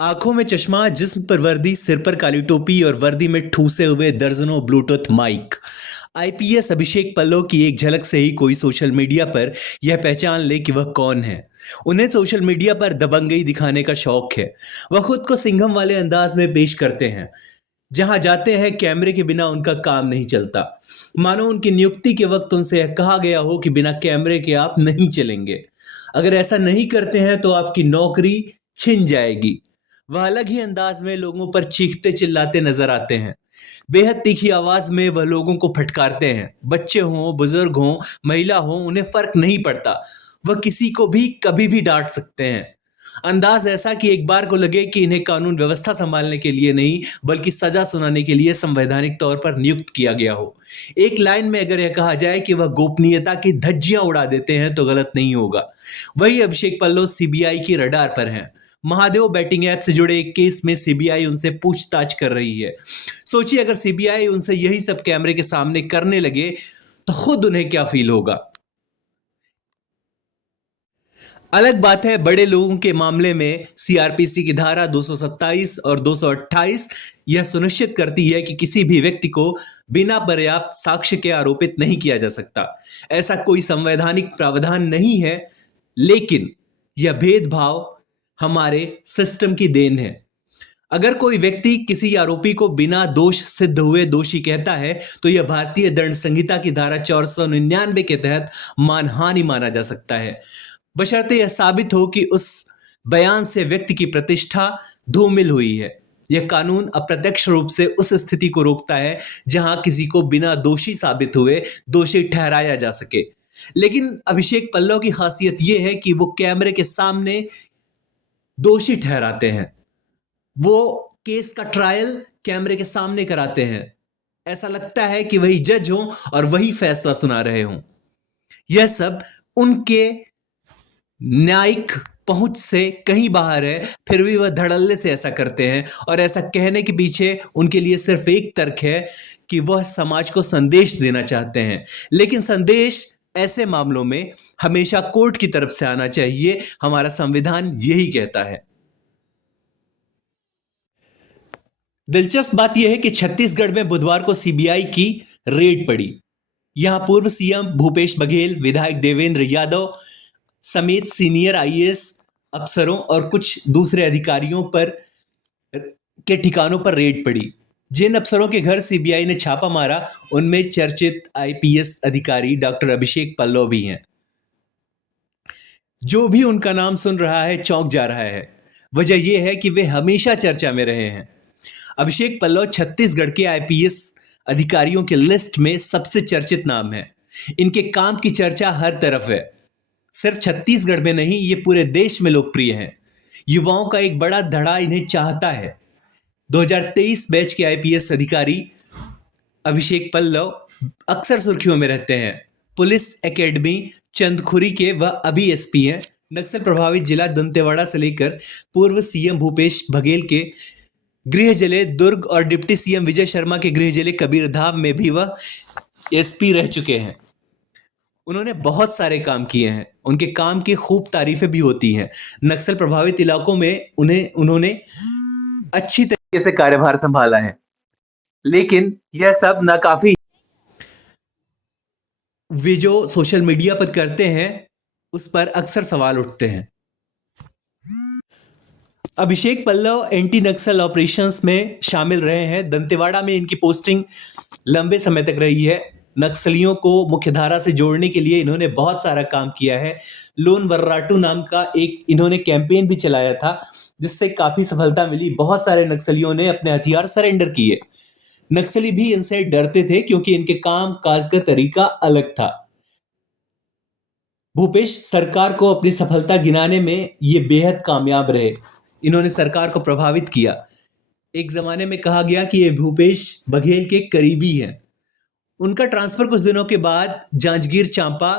आंखों में चश्मा, जिस्म पर वर्दी, सिर पर काली टोपी और वर्दी में ठूसे हुए दर्जनों Bluetooth mic. IPS Abhishek Pallav की एक झलक से ही कोई सोशल मीडिया पर यह पहचान ले कि वह कौन है। उन्हें सोशल मीडिया पर दबंगई दिखाने का शौक है। वह खुद को सिंघम वाले अंदाज में पेश करते हैं। जहां जाते हैं कैमरे के बिना उनका काम नहीं चलता। मानो उनकी नियुक्ति के वक्त उनसे यह कहा गया हो कि बिना कैमरे के आप नहीं चलेंगे। अगर ऐसा नहीं करते हैं तो आपकी नौकरी छिन जाएगी। वह अलग ही अंदाज में लोगों पर चीखते चिल्लाते नजर आते हैं। बेहद तीखी आवाज में वह लोगों को फटकारते हैं। बच्चे हों, बुजुर्ग हों, महिला हो, उन्हें फर्क नहीं पड़ता। वह किसी को भी कभी भी डांट सकते हैं। अंदाज ऐसा कि एक बार को लगे कि इन्हें कानून व्यवस्था संभालने के लिए नहीं बल्कि सजा सुनाने के लिए संवैधानिक तौर पर नियुक्त किया गया हो। एक लाइन में अगर यह कहा जाए कि वह गोपनीयता की धज्जियां उड़ा देते हैं तो गलत नहीं होगा। वही अभिषेक पल्लव सीबीआई की रडार पर हैं। महादेव बैटिंग ऐप से जुड़े एक केस में सीबीआई उनसे पूछताछ कर रही है। सोचिए अगर सीबीआई उनसे यही सब कैमरे के सामने करने लगे तो खुद उन्हें क्या फील होगा। अलग बात है बड़े लोगों के मामले में सीआरपीसी की धारा 227 और 228 यह सुनिश्चित करती है कि किसी भी व्यक्ति को बिना पर्याप्त साक्ष्य के आरोपित नहीं किया जा सकता। ऐसा कोई संवैधानिक प्रावधान नहीं है, लेकिन यह भेदभाव हमारे सिस्टम की देन है। अगर कोई व्यक्ति किसी आरोपी को बिना दोष सिद्ध हुए दोषी कहता है तो यह भारतीय दंड संहिता की धारा 499 के तहत मानहानि माना जा सकता है, बशर्ते यह साबित हो कि उस बयान से व्यक्ति की प्रतिष्ठा धूमिल हुई है। यह कानून अप्रत्यक्ष रूप से उस स्थिति को रोकता है जहां किसी को बिना दोषी साबित हुए दोषी ठहराया जा सके। लेकिन अभिषेक पल्लव की खासियत यह है कि वो कैमरे के सामने दोषी ठहराते हैं। वो केस का ट्रायल कैमरे के सामने कराते हैं। ऐसा लगता है कि वही जज हों और वही फैसला सुना रहे हों। यह सब उनके न्यायिक पहुंच से कहीं बाहर है, फिर भी वह धड़ल्ले से ऐसा करते हैं। और ऐसा कहने के पीछे उनके लिए सिर्फ एक तर्क है कि वह समाज को संदेश देना चाहते हैं। लेकिन संदेश ऐसे मामलों में हमेशा कोर्ट की तरफ से आना चाहिए। हमारा संविधान यही कहता है। दिलचस्प बात यह है कि छत्तीसगढ़ में बुधवार को सीबीआई की रेड पड़ी। यहां पूर्व सीएम भूपेश बघेल, विधायक देवेंद्र यादव समेत सीनियर आईएएस अफसरों और कुछ दूसरे अधिकारियों पर के ठिकानों पर रेड पड़ी। जिन अफसरों के घर सीबीआई ने छापा मारा उनमें चर्चित आईपीएस अधिकारी डॉक्टर अभिषेक पल्लव भी हैं। जो भी उनका नाम सुन रहा है चौंक जा रहा है। वजह यह है कि वे हमेशा चर्चा में रहे हैं। अभिषेक पल्लव छत्तीसगढ़ के आईपीएस अधिकारियों की लिस्ट में सबसे चर्चित नाम है। इनके काम की चर्चा हर तरफ है। सिर्फ छत्तीसगढ़ में नहीं, ये पूरे देश में लोकप्रिय हैं। युवाओं का एक बड़ा धड़ा इन्हें चाहता है। 2023 बैच के आईपीएस अधिकारी अभिषेक पल्लव अक्सर सुर्खियों में रहते हैं। पुलिस एकेडमी चंदखुरी के वह अभी एसपी हैं। नक्सल प्रभावित जिला दंतेवाड़ा से लेकर पूर्व सीएम भूपेश बघेल के गृह जिले दुर्ग और डिप्टी सीएम विजय शर्मा के गृह जिले कबीरधाम में भी वह एसपी रह चुके हैं। उन्होंने बहुत सारे काम किए हैं। उनके काम की खूब तारीफें भी होती हैं। नक्सल प्रभावित इलाकों में उन्होंने अच्छी तरीके से कार्यभार संभाला है। लेकिन यह सब नाकाफी। वे जो सोशल मीडिया पर करते हैं उस पर अक्सर सवाल उठते हैं। अभिषेक पल्लव एंटी नक्सल ऑपरेशंस में शामिल रहे हैं। दंतेवाड़ा में इनकी पोस्टिंग लंबे समय तक रही है। नक्सलियों को मुख्यधारा से जोड़ने के लिए इन्होंने बहुत सारा काम किया है। लोन वर्राटू नाम का एक इन्होंने कैंपेन भी चलाया था जिससे काफी सफलता मिली। बहुत सारे नक्सलियों ने अपने हथियार सरेंडर किए। नक्सली भी इनसे डरते थे क्योंकि इनके काम काज का तरीका अलग था। भूपेश सरकार को अपनी सफलता गिनाने में ये बेहद कामयाब रहे। इन्होंने सरकार को प्रभावित किया। एक जमाने में कहा गया कि ये भूपेश बघेल के करीबी हैं। उनका ट्रांसफर कुछ दिनों के बाद जांजगीर चांपा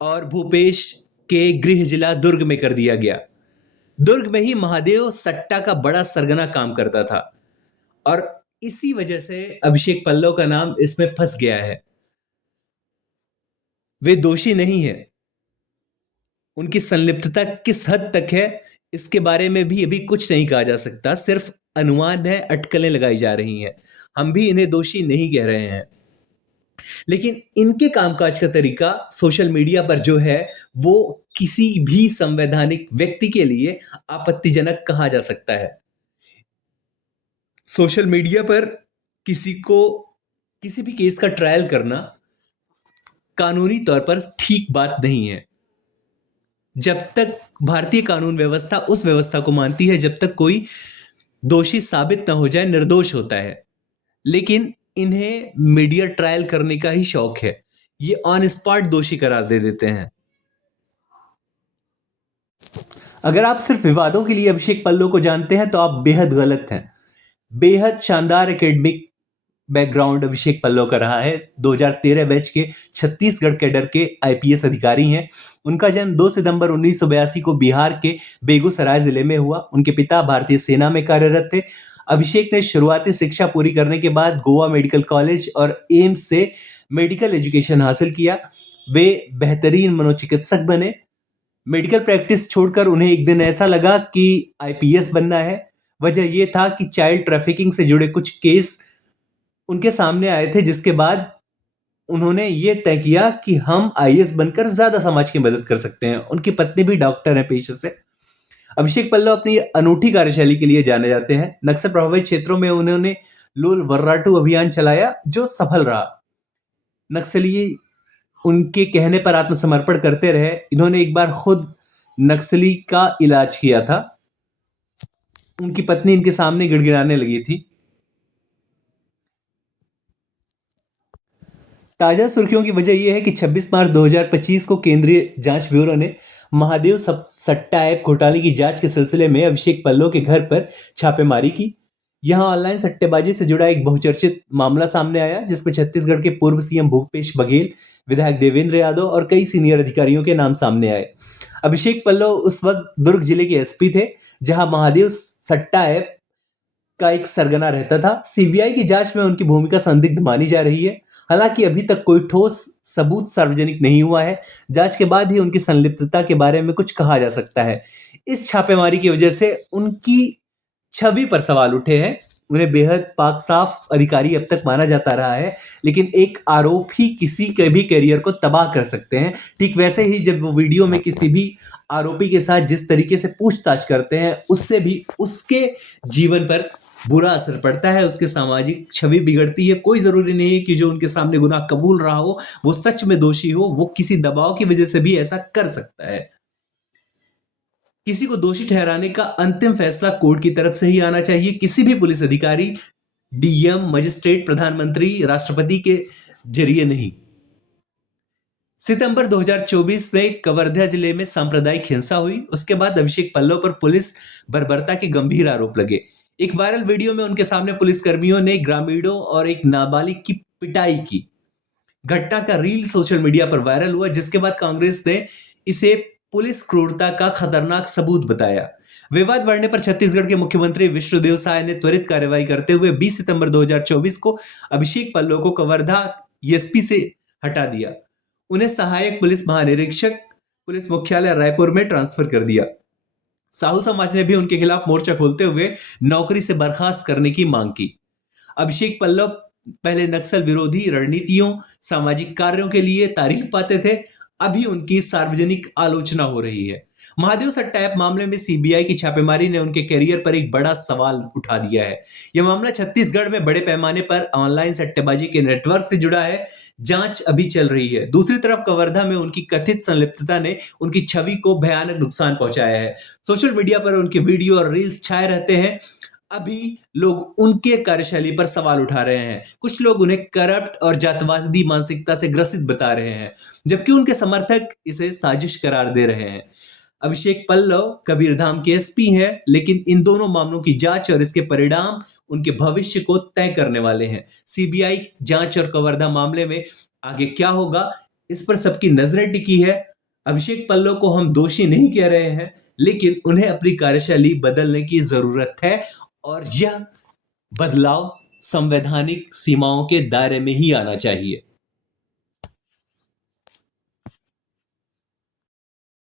और भूपेश के गृह जिला दुर्ग में कर दिया गया। दुर्ग में ही महादेव सट्टा का बड़ा सरगना काम करता था और इसी वजह से अभिषेक पल्लव का नाम इसमें फंस गया है। वे दोषी नहीं है। उनकी संलिप्तता किस हद तक है इसके बारे में भी अभी कुछ नहीं कहा जा सकता, सिर्फ अनुमान है, अटकलें लगाई जा रही हैं। हम भी इन्हें दोषी नहीं कह रहे हैं। लेकिन इनके कामकाज का तरीका सोशल मीडिया पर जो है, वो किसी भी संवैधानिक व्यक्ति के लिए आपत्तिजनक कहा जा सकता है। सोशल मीडिया पर किसी को किसी भी केस का ट्रायल करना कानूनी तौर पर ठीक बात नहीं है। जब तक भारतीय कानून व्यवस्था उस व्यवस्था को मानती है जब तक कोई दोषी साबित ना हो जाए, निर्दोष होता है। लेकिन इन्हें मीडिया ट्रायल करने का ही शौक है। ये ऑन स्पॉट दोषी करार दे देते हैं। अगर आप सिर्फ विवादों के लिए अभिषेक पल्लव को जानते हैं तो आप बेहद गलत हैं। बेहद शानदार एकेडमिक बैकग्राउंड अभिषेक पल्लव का रहा है। 2013 बैच के छत्तीसगढ़ कैडर के आईपीएस अधिकारी हैं। उनका जन्म 2 सितंबर 1982 को बिहार के बेगूसराय जिले में हुआ। उनके पिता भारतीय सेना में कार्यरत थे। अभिषेक ने शुरुआती शिक्षा पूरी करने के बाद गोवा मेडिकल कॉलेज और एम्स से मेडिकल एजुकेशन हासिल किया। वे बेहतरीन मनोचिकित्सक बने। मेडिकल प्रैक्टिस छोड़कर उन्हें एक दिन ऐसा लगा कि आईपीएस बनना है। वजह यह था कि चाइल्ड ट्रैफिकिंग से जुड़े कुछ केस उनके सामने आए थे, जिसके बाद उन्होंने ये तय किया कि हम आईएएस बनकर ज्यादा समाज की मदद कर सकते हैं। उनकी पत्नी भी डॉक्टर है पेशे से। अभिषेक पल्लव अपनी अनूठी कार्यशैली के लिए जाने जाते हैं। नक्सल प्रभावित क्षेत्रों में उन्होंने लूल वर्राटू अभियान चलाया, जो सफल रहा। नक्सली उनके कहने पर आत्मसमर्पण करते रहे। इन्होंने एक बार खुद नक्सली का इलाज किया था। उनकी पत्नी इनके सामने गिड़गिड़ाने लगी थी। ताजा सुर्खियों की वजह यह है कि 26 मार्च 2025 को केंद्रीय जांच ब्यूरो ने महादेव सट्टा ऐप घोटाले की जांच के सिलसिले में अभिषेक पल्लव के घर पर छापेमारी की। यहां ऑनलाइन सट्टेबाजी से जुड़ा एक बहुचर्चित मामला सामने आया, जिसमें छत्तीसगढ़ के पूर्व सीएम भूपेश बघेल, विधायक देवेंद्र यादव और कई सीनियर अधिकारियों के नाम सामने आए। अभिषेक पल्लव उस वक्त दुर्ग जिले के एसपी थे, जहां महादेव सट्टा ऐप का एक सरगना रहता था। सीबीआई की जांच में उनकी भूमिका संदिग्ध मानी जा रही है। हालांकि अभी तक कोई ठोस सबूत सार्वजनिक नहीं हुआ है। जांच के बाद ही उनकी संलिप्तता के बारे में कुछ कहा जा सकता है। इस छापेमारी की वजह से उनकी छवि पर सवाल उठे हैं। उन्हें बेहद पाक साफ अधिकारी अब तक माना जाता रहा है, लेकिन एक आरोप ही किसी के भी करियर को तबाह कर सकते हैं। ठीक वैसे ही जब वो वीडियो में किसी भी आरोपी के साथ जिस तरीके से पूछताछ करते हैं, उससे भी उसके जीवन पर बुरा असर पड़ता है, उसके सामाजिक छवि बिगड़ती है। कोई जरूरी नहीं है कि जो उनके सामने गुनाह कबूल रहा हो वो सच में दोषी हो। वो किसी दबाव की वजह से भी ऐसा कर सकता है। किसी को दोषी ठहराने का अंतिम फैसला कोर्ट की तरफ से ही आना चाहिए। किसी भी पुलिस अधिकारी, डीएम, मजिस्ट्रेट, प्रधानमंत्री, राष्ट्रपति के जरिए नहीं। सितंबर 2024 में कवर्धा जिले में सांप्रदायिक हिंसा हुई। उसके बाद अभिषेक पल्लव पर पुलिस बर्बरता के गंभीर आरोप लगे। एक वायरल वीडियो में उनके सामने पुलिसकर्मियों ने ग्रामीणों और एक नाबालिग की पिटाई की। घटना का रील सोशल मीडिया पर वायरल हुआ, जिसके बाद कांग्रेस ने इसे पुलिस क्रूरता का खतरनाक सबूत बताया। विवाद बढ़ने पर छत्तीसगढ़ के मुख्यमंत्री विष्णुदेव साय ने त्वरित कार्रवाई करते हुए 20 सितंबर 2024 को अभिषेक पल्लव को कवर्धा एसपी से हटा दिया। उन्हें सहायक पुलिस महानिरीक्षक पुलिस मुख्यालय रायपुर में ट्रांसफर कर दिया। साहू समाज ने भी उनके खिलाफ मोर्चा खोलते हुए नौकरी से बर्खास्त करने की मांग की। अभिषेक पल्लव पहले नक्सल विरोधी रणनीतियों, सामाजिक कार्यों के लिए तारीफ पाते थे। अभी उनकी सार्वजनिक आलोचना हो रही है। महादेव सट्टा ऐप मामले में सीबीआई की छापेमारी ने उनके करियर पर एक बड़ा सवाल उठा दिया है। यह मामला छत्तीसगढ़ में बड़े पैमाने पर ऑनलाइन सट्टेबाजी के नेटवर्क से जुड़ा है। जांच अभी चल रही है। दूसरी तरफ कवर्धा में उनकी कथित संलिप्तता ने उनकी छवि को भयानक नुकसान पहुंचाया है। सोशल मीडिया पर उनके वीडियो और रील्स छाए रहते हैं। अभी लोग उनके कार्यशैली पर सवाल उठा रहे हैं। कुछ लोग उन्हें करप्ट और जातवादी मानसिकता से ग्रसित बता रहे हैं, जबकि उनके समर्थक इसे साजिश करार दे रहे हैं। अभिषेक पल्लव कबीरधाम के एसपी हैं, लेकिन इन दोनों मामलों की जांच और इसके परिणाम उनके भविष्य को तय करने वाले हैं। सीबीआई जांच और कवर्धा मामले में आगे क्या होगा, इस पर सबकी नजरें टिकी है। अभिषेक पल्लव को हम दोषी नहीं कह रहे हैं, लेकिन उन्हें अपनी कार्यशैली बदलने की जरूरत है और यह बदलाव संवैधानिक सीमाओं के दायरे में ही आना चाहिए।